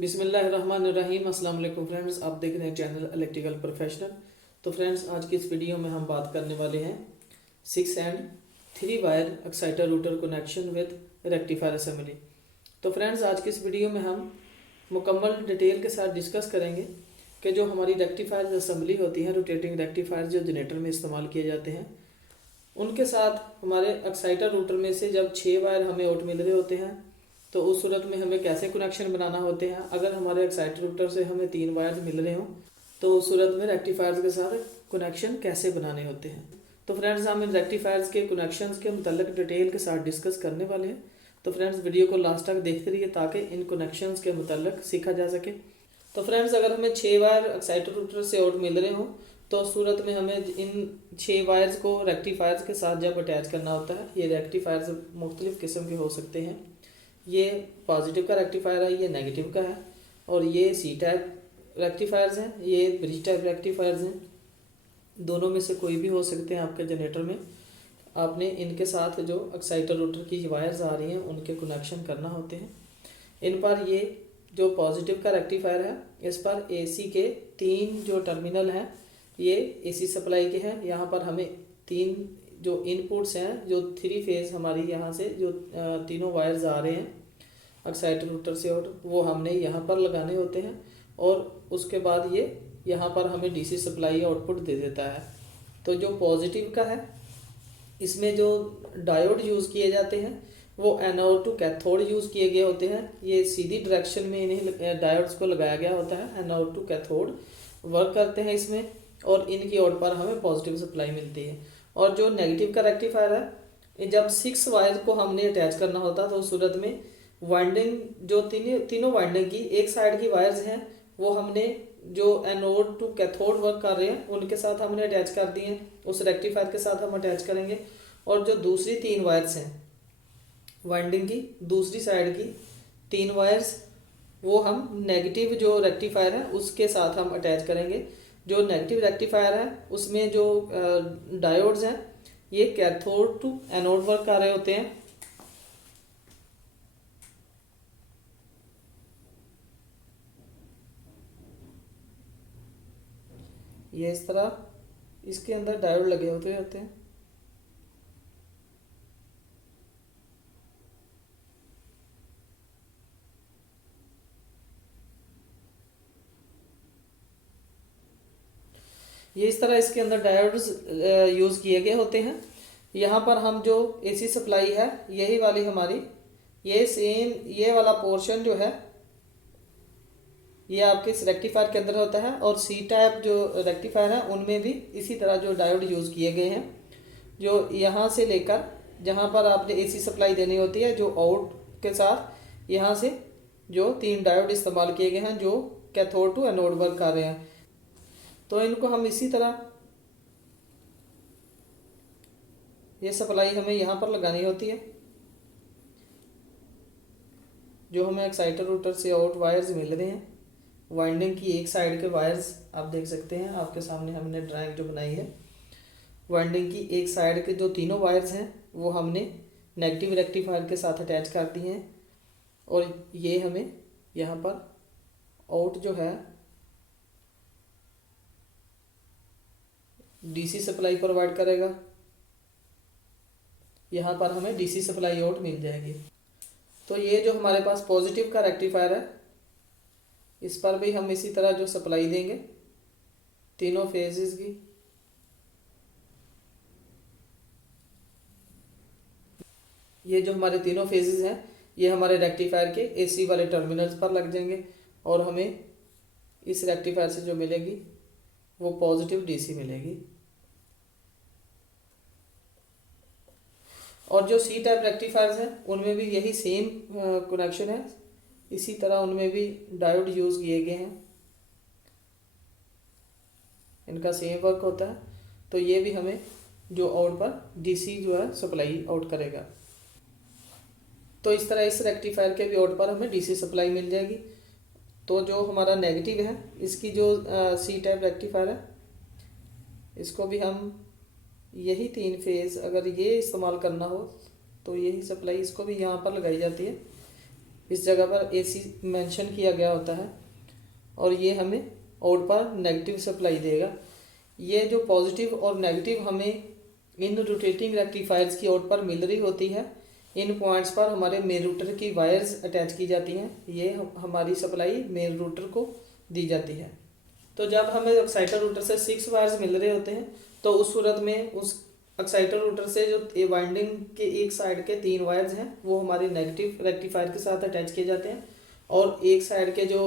बिस्मिल्लाहिर्रहमानिर्रहीम। अस्सलाम वालेकुम फ्रेंड्स, आप देख रहे हैं चैनल इलेक्ट्रिकल प्रोफेशनल। तो फ्रेंड्स, आज की इस वीडियो में हम बात करने वाले हैं 6 and 3 wire exciter router connection with rectifier assembly. तो फ्रेंड्स, आज की इस वीडियो में हम मुकम्मल डिटेल के साथ डिस्कस करेंगे कि जो हमारी रेक्टिफायर असेंबली होती है, रोटेटिंग रेक्टिफायर जो जनरेटर में इस्तेमाल किए जाते हैं, उनके साथ हमारे एक्साइटर रूटर में से जब 6 वायर हमें आउट मिल रहे होते हैं तो उस सूरत में हमें कैसे कनेक्शन बनाना होते हैं। अगर हमारे एक्साइटर रूटर से हमें 3 वायर मिल रहे हों तो उस सूरत में रेक्टिफायर्स के साथ कनेक्शन कैसे बनाने होते हैं। तो फ्रेंड्स, हम इन रेक्टिफायर्स के कनेक्शंस के मुतल्लिक डिटेल के साथ डिस्कस करने वाले हैं। तो फ्रेंड्स, वीडियो को लास्ट तक देखते रहिए ताकि इन कनेक्शंस के मुतल्लिक सीखा जा सके। तो फ्रेंड्स, अगर हमें 6 वायर एक्साइटर रूटर से आउट मिल रहे हों तो उस सूरत में हमें इन 6 वायर्स को रेक्टिफायर्स के साथ जब अटैच करना होता है, ये रेक्टिफायर्स मुख्तलिफ़ किस्म के हो सकते हैं। ये पॉजिटिव का रेक्टिफायर है, ये नेगेटिव का है, और ये सी टाइप रेक्टिफायर्स हैं, ये ब्रिज टाइप रेक्टिफायर्स हैं। दोनों में से कोई भी हो सकते हैं आपके जनरेटर में। आपने इनके साथ जो एक्साइटर रोटर की वायर्स आ रही हैं उनके कनेक्शन करना होते हैं। इन पर ये जो पॉजिटिव का रेक्टिफायर है, इस पर एसी के 3 जो टर्मिनल हैं ये एसी सप्लाई के हैं। यहाँ पर हमें 3 जो इनपुट्स हैं, जो 3 फेज़ हमारी यहाँ से जो तीनों वायर्स आ रहे हैं एक्साइटर रूटर से, और वो हमने यहाँ पर लगाने होते हैं। और उसके बाद ये यहाँ पर हमें डीसी सप्लाई आउटपुट दे देता है। तो जो पॉजिटिव का है, इसमें जो डायोड यूज़ किए जाते हैं वो एनोड टू कैथोड यूज़ किए गए होते हैं। ये सीधी डायरेक्शन में इन्हें डायोड्स को लगाया गया होता है, एनोड टू कैथोड वर्क करते हैं इसमें, और इनकी आउट पर हमें पॉजिटिव सप्लाई मिलती है। और जो नेगेटिव का रेक्टिफायर है, जब 6 वायर को हमने अटैच करना होता है तो उस सूरत में वाइंडिंग जो तीनों वाइंडिंग की एक साइड की वायर्स हैं वो हमने जो एनोड टू कैथोड वर्क कर रहे हैं उनके साथ हमने अटैच कर दिए हैं, उस रेक्टिफायर के साथ हम अटैच करेंगे। और जो दूसरी 3 वायर्स हैं वाइंडिंग की दूसरी साइड की 3 वायर्स, वो हम नेगेटिव जो रेक्टिफायर है उसके साथ हम अटैच करेंगे। जो नेगेटिव रेक्टिफायर है उसमें जो डायोड्स हैं ये कैथोड टू एनोड वर्क कर रहे होते हैं। ये इस तरह इसके अंदर डायोड लगे होते हैं। ये इस तरह इसके अंदर डायोड्स यूज़ किए गए होते हैं। यहाँ पर हम जो एसी सप्लाई है यही वाली हमारी, ये सेम ये वाला पोर्शन जो है ये आपके इस रेक्टिफायर के अंदर होता है। और सी टाइप जो रेक्टिफायर है उनमें भी इसी तरह जो डायोड यूज़ किए गए हैं, जो यहाँ से लेकर जहाँ पर आपने एसी सप्लाई देनी होती है, जो आउट के साथ यहाँ से जो 3 डायोड इस्तेमाल किए गए हैं जो कैथोड टू एनोड वर्क कर रहे हैं। तो इनको हम इसी तरह ये सप्लाई हमें यहाँ पर लगानी होती है। जो हमें एक्साइटर रूटर से आउट वायर्स मिल रहे हैं, वाइंडिंग की एक साइड के वायर्स आप देख सकते हैं, आपके सामने हमने ड्राइंग जो बनाई है। वाइंडिंग की एक साइड के जो तीनों वायर्स हैं वो हमने नेगेटिव रेक्टिफायर के साथ अटैच कर दिए हैं, और ये हमें यहाँ पर आउट जो है डीसी सप्लाई प्रोवाइड करेगा। यहाँ पर हमें डीसी सप्लाई आउट मिल जाएगी। तो ये जो हमारे पास पॉजिटिव का रेक्टिफायर है, इस पर भी हम इसी तरह जो सप्लाई देंगे तीनों फेजेस की। ये जो हमारे तीनों फेजेस हैं ये हमारे रेक्टिफायर के एसी वाले टर्मिनल्स पर लग जाएंगे, और हमें इस रेक्टिफायर से जो मिलेगी वो पॉजिटिव डीसी मिलेगी। और जो सी टाइप रेक्टिफायर्स हैं उनमें भी यही सेम कनेक्शन है, इसी तरह उनमें भी डायोड यूज़ किए गए हैं, इनका सेम वर्क होता है। तो ये भी हमें जो आउट पर डीसी जो है सप्लाई आउट करेगा। तो इस तरह इस रेक्टिफायर के भी आउट पर हमें डीसी सप्लाई मिल जाएगी। तो जो हमारा नेगेटिव है इसकी जो सी टाइप रेक्टिफायर है, इसको भी हम यही 3 फेज़ अगर ये इस्तेमाल करना हो तो यही सप्लाई इसको भी यहाँ पर लगाई जाती है। इस जगह पर AC मेंशन किया गया होता है और ये हमें आउट पर नेगेटिव सप्लाई देगा। ये जो पॉजिटिव और नेगेटिव हमें इन रोटेटिंग रेक्टिफायर्स की आउट पर मिल रही होती है, इन पॉइंट्स पर हमारे मेन रूटर की वायर्स अटैच की जाती हैं। ये हमारी सप्लाई मेन रूटर को दी जाती है। तो जब हमें एक्साइटर रूटर से 6 वायर्स मिल रहे होते हैं तो उस सूरत में उस एक्साइटर रूटर से जो वाइंडिंग के एक साइड के 3 वायर्स हैं वो हमारे नेगेटिव रेक्टिफायर के साथ अटैच किए जाते हैं और एक साइड के जो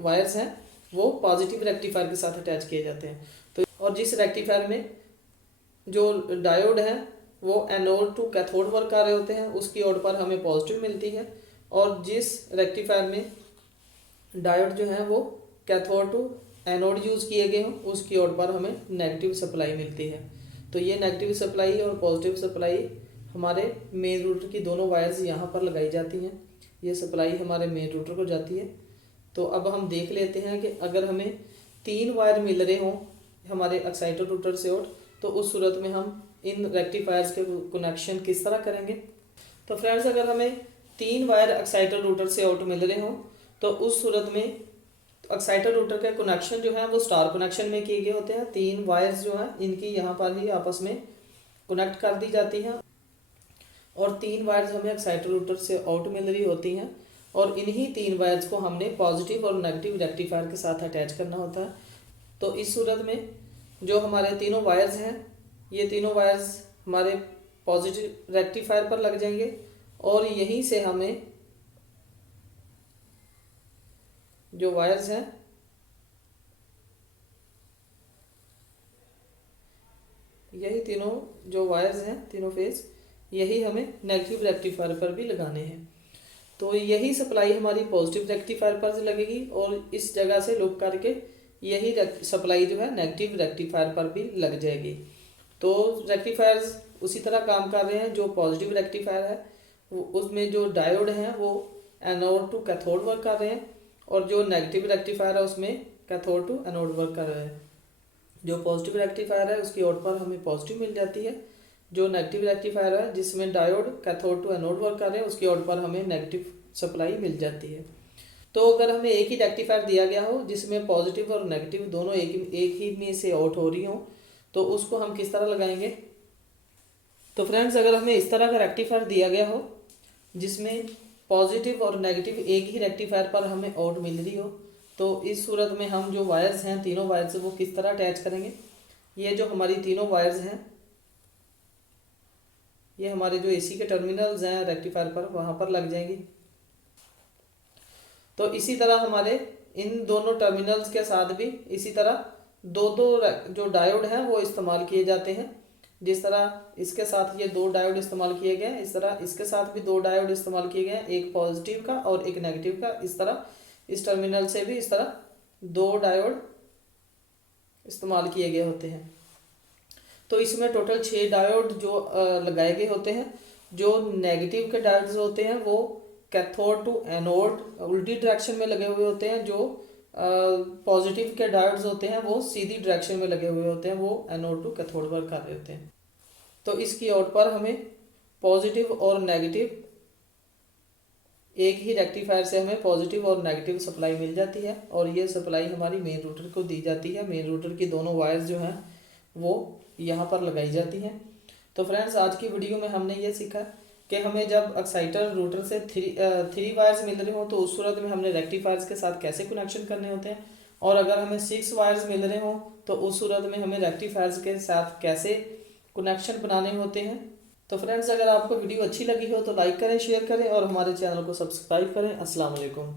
वायर्स हैं वो पॉजिटिव रेक्टिफायर के साथ अटैच किए जाते हैं। तो और जिस रेक्टिफायर में जो डायोड है वो एनोड टू कैथोड वर्क कर रहे होते हैं उसकी ओर पर हमें पॉजिटिव मिलती है, और जिस रेक्टिफायर में डायोड जो है वो कैथोड टू एनोड यूज़ किए गए हों उसकी ओर पर हमें नेगेटिव सप्लाई मिलती है। तो ये नेगेटिव सप्लाई और पॉजिटिव सप्लाई हमारे मेन रूटर की दोनों वायर्स यहाँ पर लगाई जाती हैं। ये सप्लाई हमारे मेन रूटर को जाती है। तो अब हम देख लेते हैं कि अगर हमें 3 वायर मिल रहे हों हमारे एक्साइटर रूटर से आउट तो उस सूरत में हम इन रेक्टिफायर्स के कनेक्शन किस तरह करेंगे। तो फ्रेंड्स, अगर हमें 3 वायर एक्साइटर रूटर से आउट मिल रहे हों तो उस सूरत में एक्साइटर रूटर के कनेक्शन जो है वो स्टार कनेक्शन में किए गए होते हैं। 3 वायर्स जो हैं इनकी यहाँ पर ही आपस में कनेक्ट कर दी जाती हैं और 3 वायर्स हमें एक्साइटर रूटर से आउट मिल रही होती हैं और इन्हीं 3 वायर्स को हमने पॉजिटिव और नेगेटिव रेक्टिफायर के साथ अटैच करना होता है। तो इस सूरत में जो हमारे तीनों वायर्स हैं ये तीनों वायर्स हमारे पॉजिटिव रेक्टिफायर पर लग जाएंगे और यहीं से हमें जो वायर्स हैं यही तीनों जो वायर्स हैं तीनों फेस यही हमें नेगेटिव रेक्टिफायर पर भी लगाने हैं। तो यही सप्लाई हमारी पॉजिटिव रेक्टिफायर पर लगेगी और इस जगह से लुक करके यही सप्लाई जो है नेगेटिव रेक्टिफायर पर भी लग जाएगी। तो रेक्टिफायर्स उसी तरह काम कर रहे हैं। जो पॉजिटिव रेक्टिफायर है उसमें जो डायोड हैं वो एनोड टू कैथोड वर्क कर रहे हैं और जो नेगेटिव रेक्टिफायर है उसमें कैथोड टू एनोड वर्क कर रहे हैं। जो पॉजिटिव रेक्टिफायर है उसकी आउट पर हमें पॉजिटिव मिल जाती है। जो नेगेटिव रेक्टिफायर है जिसमें diode cathode to anode work कर रहे हैं उसकी आउट पर हमें नेगेटिव सप्लाई मिल जाती है। तो अगर हमें एक ही रेक्टिफायर दिया गया हो जिसमें पॉजिटिव और नेगेटिव दोनों एक ही में से आउट हो रही हो तो उसको हम किस तरह लगाएंगे। तो फ्रेंड्स, अगर हमें इस तरह का रेक्टिफायर दिया गया हो जिसमें पॉजिटिव और नेगेटिव एक ही रेक्टिफायर पर हमें आउट मिल रही हो तो इस सूरत में हम जो वायर्स हैं तीनों वायर्स वो किस तरह अटैच करेंगे। ये जो हमारी तीनों वायर्स हैं ये हमारे जो AC के टर्मिनल्स हैं रेक्टिफायर पर वहाँ पर लग जाएंगी। तो इसी तरह हमारे इन दोनों टर्मिनल्स के साथ भी इसी तरह दो जो डायोड हैं वो इस्तेमाल किए जाते हैं। जिस तरह इसके साथ ये 2 डायोड इस्तेमाल किए गए हैं इस तरह इसके साथ भी 2 डायोड इस्तेमाल किए गए हैं, एक पॉजिटिव का और एक नेगेटिव का। इस तरह इस टर्मिनल से भी इस तरह 2 डायोड इस्तेमाल किए गए होते हैं। तो इसमें टोटल 6 डायोड जो लगाए गए होते हैं। जो नेगेटिव के डायोड्स होते हैं वो कैथोड टू एनोड उल्टी डायरेक्शन में लगे हुए होते हैं। जो पॉजिटिव के डायोड्स होते हैं वो सीधी डायरेक्शन में लगे हुए होते हैं, वो एनोड टू कैथोड वर्क कर रहे होते हैं। तो इसकी आउट पर हमें पॉजिटिव और नेगेटिव एक ही रेक्टिफायर से हमें पॉजिटिव और नेगेटिव सप्लाई मिल जाती है और ये सप्लाई हमारी मेन रूटर को दी जाती है। मेन रूटर की दोनों वायर्स जो हैं वो यहाँ पर लगाई जाती हैं। तो फ्रेंड्स, आज की वीडियो में हमने ये सीखा कि हमें जब एक्साइटर रूटर से थ्री वायर्स मिल रहे हो तो उस सूरत में हमने रेक्टिफायर्स के साथ कैसे कनेक्शन करने होते हैं, और अगर हमें 6 वायर्स मिल रहे हो तो उस सूरत में हमें रेक्टिफायर्स के साथ कैसे कनेक्शन बनाने होते हैं। तो फ्रेंड्स, अगर आपको वीडियो अच्छी लगी हो तो लाइक करें, शेयर करें और हमारे चैनल को सब्सक्राइब करें। अस्सलाम वालेकुम।